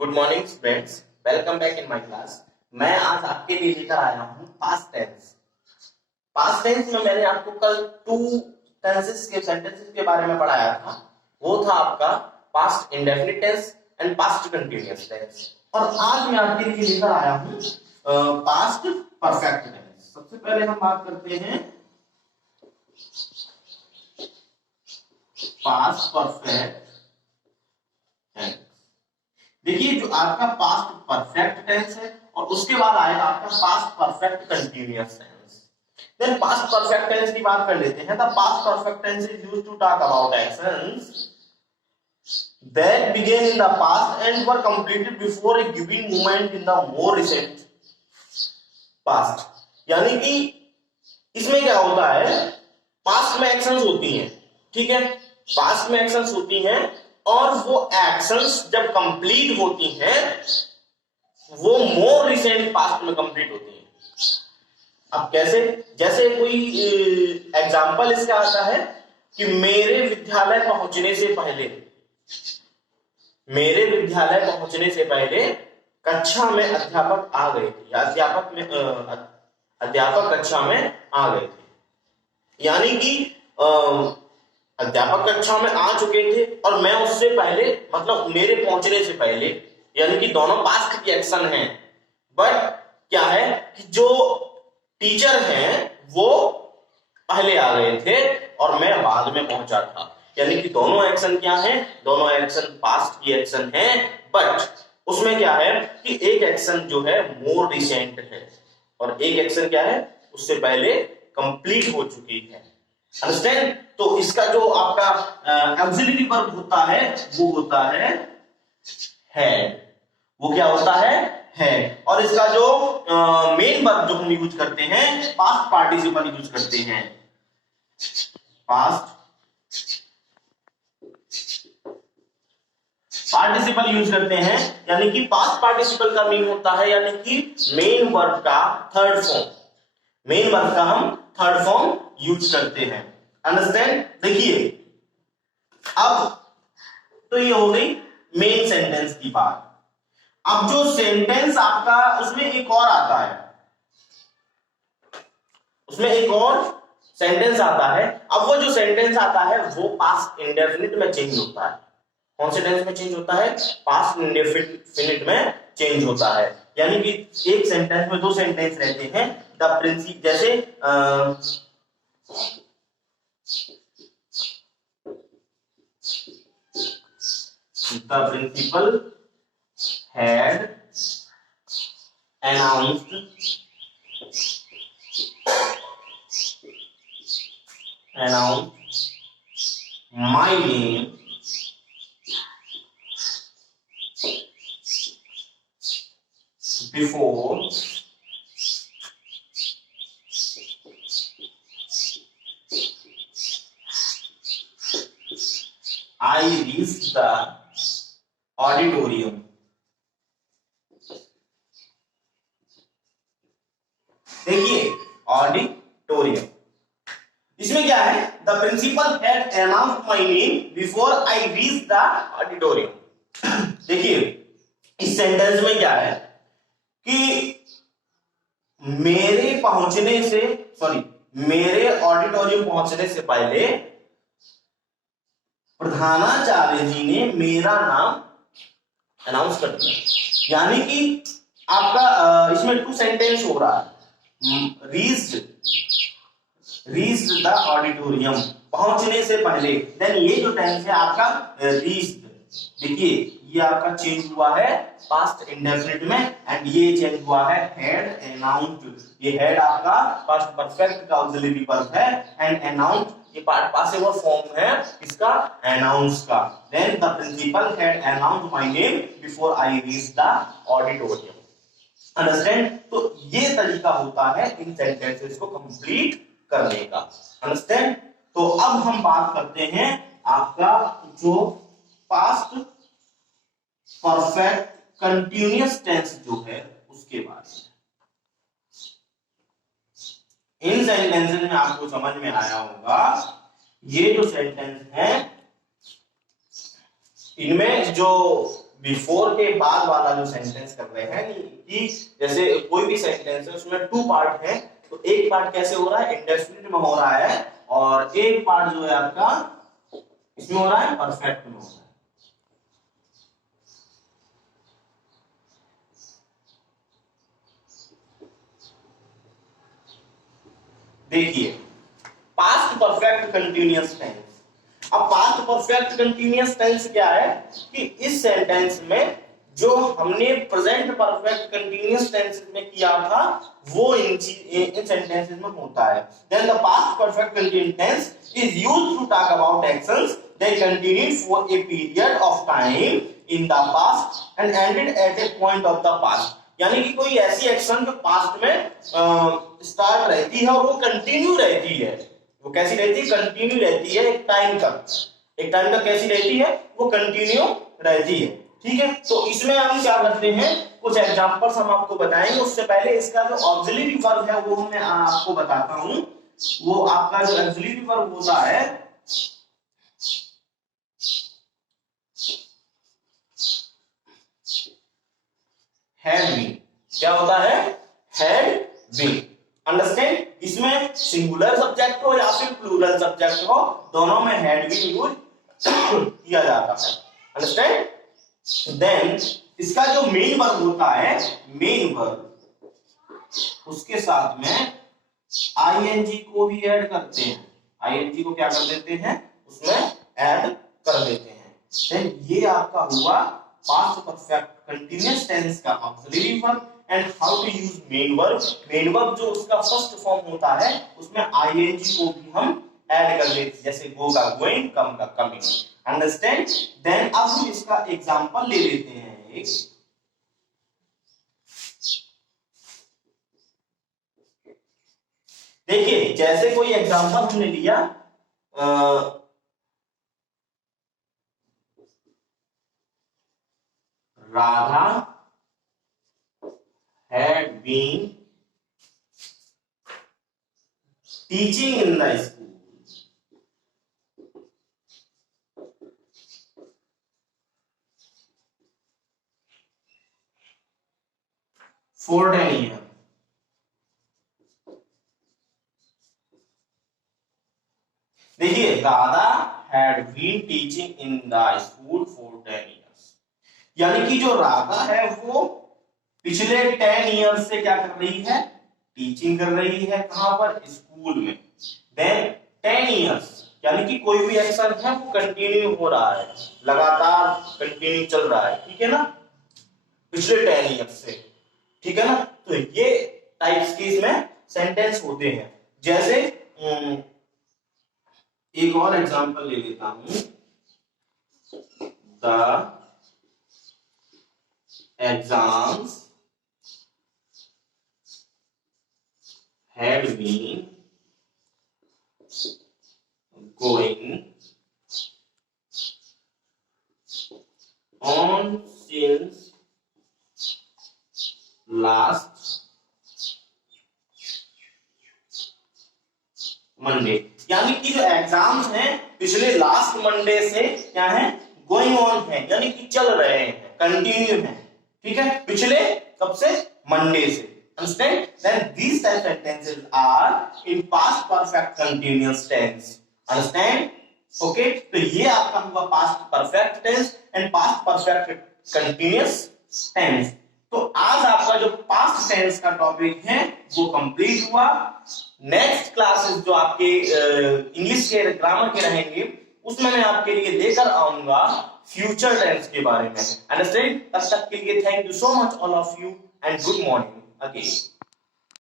Good morning students, welcome back in my class. मैं आज आपके लिए लेकर आया हूँ पास्ट टेंस। पास्ट टेंस में मैंने आपको कल टू टेंसेस के सेंटेंसेस के बारे में पढ़ाया था। वो था आपका past indefinite tense and past continuous tense. और आज मैं आपके लिए लेकर आया हूँ पास्ट परफेक्ट टेंस। सबसे पहले हम बात करते हैं पास्ट परफेक्ट टेंस। देखिए, जो आपका पास्ट परफेक्ट टेंस है और उसके बाद आएगा आपका past perfect continuous tense. Then past perfect tense की बात कर लेते हैं। The past perfect tense is used to talk about actions that began in the past and were completed before a given moment in the more recent past। यानी कि इसमें क्या होता है, पास्ट में एक्शंस होती हैं, ठीक है, पास्ट में एक्शंस होती हैं और वो एक्शंस जब कंप्लीट होती हैं वो मोर रिसेंट पास्ट में कंप्लीट होती हैं। अब कैसे? जैसे कोई एग्जांपल इसका आता है कि मेरे विद्यालय पहुंचने से पहले कक्षा में अध्यापक आ गए थे या अध्यापक कक्षा में आ गए थे। यानी कि अध्यापक कक्षा में आ चुके थे और मैं उससे पहले, मतलब मेरे पहुंचने से पहले, यानी कि दोनों पास्ट की एक्शन है। बट क्या है कि जो टीचर हैं वो पहले आ गए थे और मैं बाद में पहुंचा था। यानी कि दोनों एक्शन क्या है, दोनों एक्शन पास्ट की एक्शन है। बट उसमें क्या है कि एक एक्शन जो है मोर रिसेंट है और एक एक्शन क्या है, उससे पहले कंप्लीट हो चुकी है। अंडरस्टैंड? तो इसका जो आपका ऑक्सिलरी वर्ब होता है वो होता है हैड। वो क्या होता है? और इसका जो मेन वर्ब जो हम यूज करते हैं, पास्ट पार्टिसिपल यूज करते हैं। पास्ट पार्टिसिपल यूज करते हैं, यानी कि पास्ट पार्टिसिपल का मीन होता है यानी कि मेन वर्ब का थर्ड फॉर्म। मेन वर्ब का हम थर्ड फॉर्म यूज करते हैं। अंडरस्टैंड? देखिए, अब तो ये हो गई मेन सेंटेंस की बात। अब जो सेंटेंस आपका उसमें एक और आता है, उसमें एक और सेंटेंस आता है। अब वो जो सेंटेंस आता है वो पास्ट इंडेफिनिट में चेंज होता है। कौन से टेंस में चेंज होता है? पास्ट इंडेफिनिट में चेंज होता है। यानी कि एक सेंटेंस में दो सेंटेंस रहते हैं। द प्रिंसिपल, जैसे the principal had announced my name before I reached the auditorium। देखिए, ऑडिटोरियम, इसमें क्या है? The principal had announced my name before I reach the auditorium. देखिए, इस सेंटेंस में क्या है कि मेरे ऑडिटोरियम पहुंचने से पहले प्रधानाचार्य जी ने मेरा नाम अनाउंस कर दिया। यानी कि आपका इसमें टू सेंटेंस हो रहा है। रीच्ड द ऑडिटोरियम, पहुंचने से पहले। देन ये जो टेंस है आपका रीच्ड, देखिए ये आपका चेंज हुआ है पास्ट इंडेफिनिट में एंड ये चेंज हुआ है हैड अनाउंस्ड। ये हैड आपका पास्ट परफेक्ट का ऑक्सिलरी वर्ब है एंड अनाउंस्ड ये पासिव फॉर्म है इसका, अनाउंस का। Then the principal had announced my name before I reach the auditorium. Understand? तो ये तरीका होता है इन सेंटेंसेस को कंप्लीट करने का। अंडरस्टैंड? तो अब हम बात करते हैं आपका जो पास्ट परफेक्ट कंटीन्यूअस टेंस जो है उसके बारे में। इन सेंटेंसेस में आपको समझ में आया होगा, ये जो सेंटेंस है इनमें जो बिफोर के बाद वाला जो सेंटेंस कर रहे हैं कि जैसे कोई भी सेंटेंस है उसमें टू पार्ट है, तो एक पार्ट कैसे हो रहा है, इंडेफिनिट में हो रहा है, और एक पार्ट जो है आपका इसमें हो रहा है परफेक्ट में हो रहा है। देखिए पास्ट परफेक्ट कंटीन्यूअस टेंस। अब पास्ट परफेक्ट कंटीन्यूअस टेंस क्या है कि इस सेंटेंस में जो हमने प्रेजेंट परफेक्ट कंटीन्यूअस टेंस में किया था वो इन सेंटेंसेस में होता है। Then the past perfect continuous tense is used to talk about actions that continued for a period of time in the past and ended at a point of the past. यानी कि कोई ऐसी action जो past में start रहती है और वो कंटिन्यू रहती है। वो कैसी रहती है, कंटिन्यू रहती है एक टाइम तक। एक टाइम तक कैसी रहती है, वो कंटिन्यू रहती है। ठीक है, तो इसमें हम क्या करते हैं, कुछ एग्जांपल्स हम आपको बताएंगे। उससे पहले इसका जो ऑक्सिलरी वर्ब है वो मैं आपको बताता हूं। वो आपका जो ऑक्सिलरी वर्ब होता है हैड बीन। क्या होता है, हैड बीन। अंडरस्टैंड, इसमें सिंगुलर सब्जेक्ट हो या फिर प्लूरल सब्जेक्ट हो, दोनों में हैड बीन यूज किया जाता है। अंडरस्टैंड। देन इसका जो मेन वर्ब होता है, मेन वर्ब, उसके साथ में आईएनजी को भी ऐड करते हैं। आईएनजी को क्या कर देते हैं, उसमें ऐड कर देते हैं। देन ये आपका हुआ पास्ट परफेक्ट कंटीन्यूअस टेंस का auxiliary verb. And how to use main verb. Main verb जो उसका फर्स्ट फॉर्म होता है उसमें आईएनजी को भी हम ऐड कर देते हैं, जैसे गो का गोइंग, कम का कमिंग। अंडरस्टैंड। देन अब हम इसका एग्जांपल ले लेते हैं एक। देखिए जैसे कोई एग्जांपल हमने लिया, Radha had been teaching in the school for 10 years. देखिए Radha had been teaching in the school for 10 years, यानी कि जो राधा है वो पिछले 10 ईयर्स से क्या कर रही है, टीचिंग कर रही है। कहां पर, स्कूल में। देन 10 ईयर्स यानी कि कोई भी एक्शन है वो कंटिन्यू हो रहा है, लगातार कंटिन्यू चल रहा है। ठीक है ना, पिछले 10 ईयर्स से। ठीक है ना, तो ये टाइप्स के इसमें सेंटेंस होते हैं। जैसे एक और एग्जांपल ले लेता हूं, the exams had been going on since last Monday। यानी कि जो एग्जाम्स हैं पिछले लास्ट मंडे से क्या है, गोइंग ऑन है, यानी कि चल रहे हैं, कंटिन्यू है। ठीक है, पिछले कब से, मंडे से। Understand? Then these type of sentences are in past perfect continuous tense. Understand? Okay? तो ये आपका हुआ past perfect tense and past perfect continuous tense. तो आज आपका जो past tense का टॉपिक है वो कंप्लीट हुआ। नेक्स्ट क्लासेस जो आपके इंग्लिश के ग्रामर के रहेंगे उसमें मैं आपके लिए लेकर आऊंगा फ्यूचर टेंस के बारे में। अंडरस्टैंड? तब तक के लिए thank you so much all of you and good morning again.